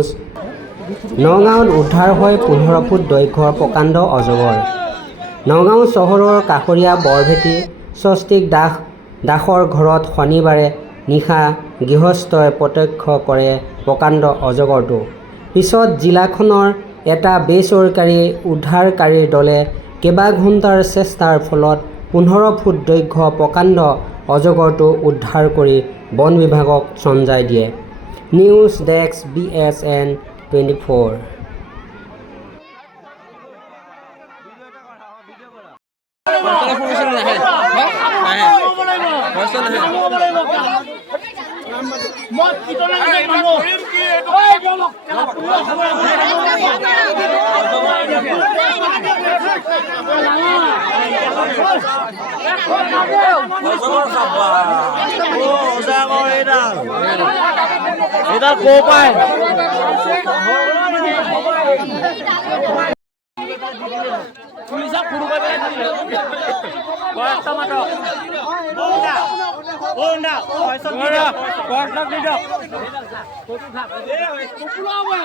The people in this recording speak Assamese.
নিউজ। নগাঁৱত উদ্ধাৰ হয় 15 ফুট দৈৰ্ঘ্যৰ প্ৰকাণ্ড অজগৰ। নগাঁও চহৰৰ কাষৰীয়া বৰভেটি স্বস্তিক দাসৰ ঘৰত শনিবাৰে নিশা গৃহস্থই প্ৰত্যক্ষ কৰে প্ৰকাণ্ড অজগৰটো। পিছত জিলাখনৰ এটা বেচৰকাৰী উদ্ধাৰকাৰীৰ দলে কেইবা ঘণ্টাৰ চেষ্টাৰ ফলত 15 ফুট দৈৰ্ঘ্যৰ প্ৰকাণ্ড অজগৰটো উদ্ধাৰ কৰি বন বিভাগক চঞ্জাই দিয়ে। News desk BSN 24। এটা কো পায় পুলিশক ফুড়ু করে কয়েকটা মাত্র ওন্ডা পয়সা দিও কয়েকটা দিও কত থাক এ কুকুলা হবে